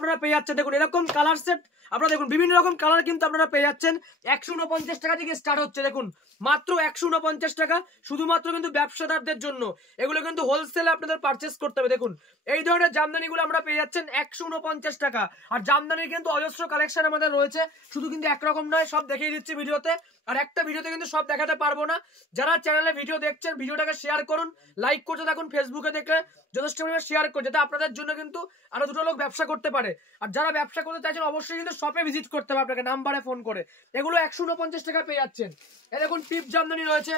আপনারা পেয়ে যাচ্ছেন। দেখুন এরকম কালার সেট আপনারা দেখুন, বিভিন্ন রকম কালার কিন্তু আপনারা পেয়ে যাচ্ছেন। 149 টাকা থেকে স্টার্ট হচ্ছে, দেখুন মাত্র 149 টাকা, শুধুমাত্র কিন্তু ব্যবসাদারদের জন্য। এগুলো কিন্তু হোলসেলে আপনাদের পারচেস করতে হবে। দেখুন এই ধরনের জামদানিগুলো আমরা পেয়ে যাচ্ছেন 149 টাকা। আর জামদানির কিন্তু অজস্র কালেকশন আমাদের রয়েছে, শুধু কিন্তু একরকম নয়, সব দেখিয়ে দিচ্ছি ভিডিওতে। আর একটা ভিডিওতে কিন্তু সব দেখাতে পারবো না। যারা চ্যানেলে ভিডিও দেখছেন ভিডিওটাকে শেয়ার করুন, লাইক করতে থাকুন, ফেসবুকে দেখলে যথেষ্ট পরিমাণে শেয়ার করুন, যাতে আপনাদের জন্য কিন্তু আরো দুটো লোক ব্যবসা করতে পারে। আর যারা ব্যবসা করতে চাইছেন অবশ্যই কিন্তু শপে ভিজিট করতে হবে আপনাকে, নাম্বারে ফোন করে। এগুলো 149 টাকা পেয়ে যাচ্ছেন। এই দেখুন টিপ জামদানি রয়েছে,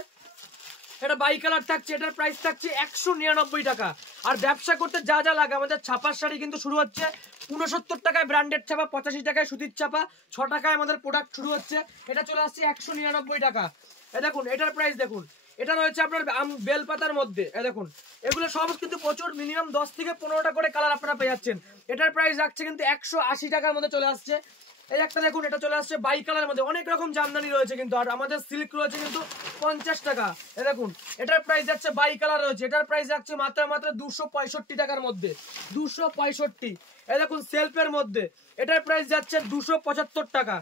এটা বাই কালার থাকছে, এটার প্রাইস থাকছে 199 টাকা। আর ব্যবসা করতে যা যা লাগে, আমাদের ছাপার শাড়ি কিন্তু শুরু হচ্ছে 69 টাকায় ব্র্যান্ডেড ছাপা, 85 টাকায় সুতির ছাপা, 6 টাকায় আমাদের প্রোডাক্ট শুরু হচ্ছে। এটা চলে আসছে 199 টাকা। এই দেখুন এটার প্রাইস দেখুন, এটা রয়েছে আপনার বেলপাতার মধ্যে। এই দেখুন এগুলো সব কিন্তু প্রচুর, মিনিমাম 10 থেকে 15টা করে কালার আপনারা পেয়ে যাচ্ছেন। এটার প্রাইস রাখছে কিন্তু 180 টাকার মধ্যে চলে আসছে। এই একটা দেখুন, এটা চলে আসছে বাই কালারের মধ্যে। অনেক রকম জামদানি রয়েছে কিন্তু, আর আমাদের সিল্ক রয়েছে কিন্তু 50 টাকা। এই দেখুন এটার প্রাইস যাচ্ছে, বাই কালার রয়েছে, এটার প্রাইস যাচ্ছে মাত্র 265 টাকার মধ্যে, 265। এই দেখুন সেলফের মধ্যে, এটার প্রাইস যাচ্ছে 275 টাকা,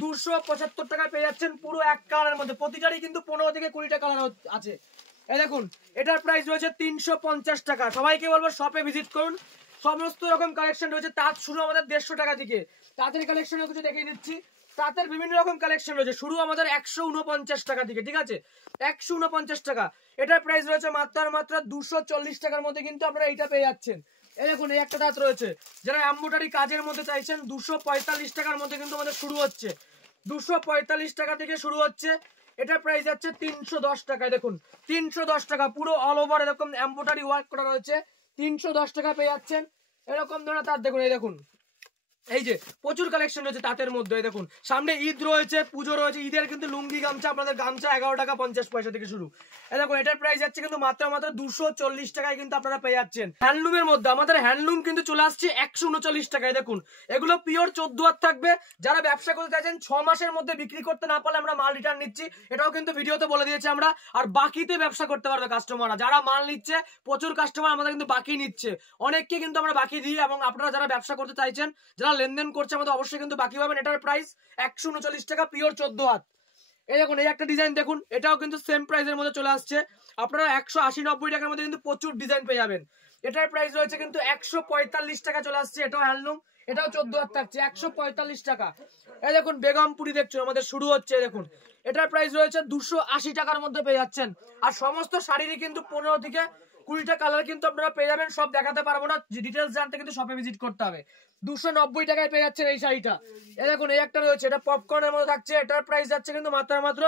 275 টাকা পেয়ে যাচ্ছেন পুরো এক কালারের মধ্যে। প্রতিটারই কিন্তু 15 থেকে 20টা কালার আছে। এই দেখুন এটার প্রাইস রয়েছে 350 টাকা। সবাইকে বলবো শপে ভিজিট করুন, সমস্ত রকম কালেকশন রয়েছে। তাঁত শুরু আমাদের 150 টাকা থেকে, তাঁতের কালেকশন কিছু দেখিয়ে দিচ্ছি। তাঁতের বিভিন্ন রকম কালেকশন রয়েছে, শুরু আমাদের 149 টাকা থেকে, ঠিক আছে, 149 টাকা। এটার প্রাইস রয়েছে মাত্র 240 টাকার মধ্যে কিন্তু আপনারা এইটা পেয়ে যাচ্ছেন। এই দেখুন এই একটা তাঁত রয়েছে, যারা এমব্রয়ডারি কাজের মধ্যে চাইছেন 245 টাকার মধ্যে কিন্তু আমাদের শুরু হচ্ছে, 245 টাকা থেকে শুরু হচ্ছে। এটার প্রাইস যাচ্ছে 310 টাকায়। দেখুন 310 টাকা, পুরো অল ওভার এরকম এমব্রয়ডারি ওয়ার্ক করা রয়েছে, 310 টাকা পেয়ে যাচ্ছেন। এরকম ধরনের তাঁত দেখুন, এই দেখুন এই যে প্রচুর কালেকশন রয়েছে তাঁতের মধ্যে। দেখুন সামনে ঈদ রয়েছে, পুজো রয়েছে, ঈদের কিন্তু লুঙ্গি গামছা, আপনাদের গামছা 11 টাকা 50 পয়সা থেকে শুরু। এই দেখুন এটার প্রাইস যাচ্ছে কিন্তু মাত্র 240 টাকায় কিন্তু আপনারা পেয়ে যাচ্ছেন। হ্যান্ডলুমের মধ্যে আমাদের হ্যান্ডলুম কিন্তু চলে আসছে 139 টাকায়। দেখুন এগুলো পিওর 14 হাত থাকবে। যারা ব্যবসা করতে চাইছেন 6 মাসের মধ্যে বিক্রি করতে না পারলে আমরা মাল রিটার্ন নিচ্ছি, এটাও কিন্তু ভিডিওতে বলে দিয়েছি আমরা। আর বাকিতে ব্যবসা করতে পারবে কাস্টমাররা, যারা মাল নিচ্ছে, প্রচুর কাস্টমার আমাদের কিন্তু বাকি নিচ্ছে, অনেককে কিন্তু আমরা বাকি দিই। এবং আপনারা যারা ব্যবসা করতে চাইছেন, যারা লেনদেন করছে, আমাদের অবশ্যই কিন্তু বাকি পাবেন। এটার প্রাইস 139 টাকা, পিওর 14 হাত। এই দেখুন এই একটা ডিজাইন দেখুন, এটাও কিন্তু সেম প্রাইসের মধ্যে চলে আসছে। আপনারা 180-90 টাকার মধ্যে কিন্তু প্রচুর ডিজাইন পেয়ে যাবেন। এটার প্রাইস রয়েছে কিন্তু 145 টাকা চলে আসছে। এটাও হ্যান্ডলুম, এটাও 14 হাত থাকছে, 145 টাকা। এই দেখুন বেগমপুরি দেখছো আমাদের শুরু হচ্ছে। দেখুন এটার প্রাইস রয়েছে 280 টাকার মধ্যে পেয়ে যাচ্ছেন। আর সমস্ত শাড়িরই কিন্তু 15 থেকে 20টা কালার কিন্তু আপনারা পেয়ে যাবেন। সব দেখাতে পারবো না, ডিটেলস জানতে কিন্তু শপে ভিজিট করতে হবে। 290 টাকায় পেয়ে যাচ্ছেন এই শাড়িটা। এই দেখুন এই একটা রয়েছে, এটা পপকর্নের মধ্যে থাকছে, এটার প্রাইস যাচ্ছে কিন্তু মাত্র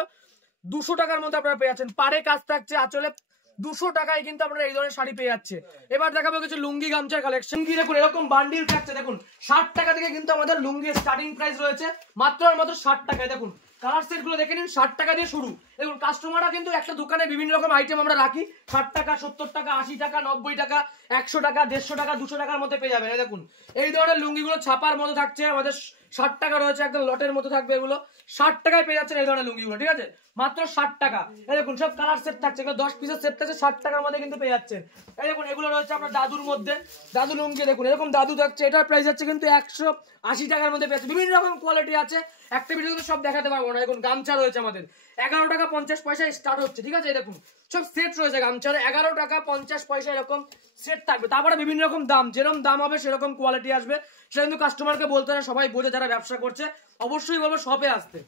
200 টাকার মধ্যে আপনারা পেয়ে যাচ্ছেন। পাড়ে কাজ থাকছে, আঁচলে 200 টাকায় কিন্তু আপনারা এই ধরনের শাড়ি পেয়ে যাচ্ছে। এবার দেখাবো কিছু লুঙ্গি গামছার কালেকশন। কি দেখুন এরকম বান্ডিল থাকছে, দেখুন 60 টাকা থেকে কিন্তু আমাদের লুঙ্গি স্টার্টিং প্রাইস রয়েছে, মাত্র 60 টাকায়। দেখুন কালার সেট গুলো দেখে নিন, 60 টাকা দিয়ে শুরু। দেখুন কাস্টমাররা কিন্তু একটা দোকানে বিভিন্ন রকম আইটেম আমরা রাখি, 60 টাকা, 70 টাকা, 80 টাকা, 90 টাকা, 100 টাকা, 150 টাকা, 200 টাকার মধ্যে পেয়ে যাবেন। এই দেখুন এই ধরনের লুঙ্গিগুলো ছাপার মধ্যে থাকছে, আমাদের 60 টাকা রয়েছে, একদম লটের মতো থাকবে। এগুলো 60 টাকায় পেয়ে যাচ্ছেন এই ধরনের লুঙ্গিগুলো, ঠিক আছে, মাত্র 60 টাকা। এই দেখুন সব কালার সেট থাকছে, এগুলো 10 পিসের সেট থাকছে, 60 টাকার মধ্যে কিন্তু পেয়ে যাচ্ছেন। এই দেখুন এগুলো রয়েছে আপনার দাদুর মধ্যে, দাদু লুঙ্গি দেখুন এরকম দাদু থাকছে, এটার প্রাইস যাচ্ছে কিন্তু 180 টাকার মধ্যে পেয়ে যাচ্ছে। বিভিন্ন রকম কোয়ালিটি আছে, একটা ভিডিও কিন্তু সব দেখাতে পারবো না। দেখুন গামছা রয়েছে আমাদের 11 টাকা 50 পয়সায় স্টার্ট হচ্ছে, ঠিক আছে। দেখুন সব সেট রয়েছে গামছার, 11 টাকা 50 পয়সা এরকম সেট থাকবে। তারপরে বিভিন্ন রকম দাম, যেরকম দাম হবে সেরকম কোয়ালিটি আসবে, সেটা কিন্তু কাস্টমারকে বলতে হয়, সবাই বোঝে যারা ব্যবসা করছে। অবশ্যই বলবো শপে আসতে।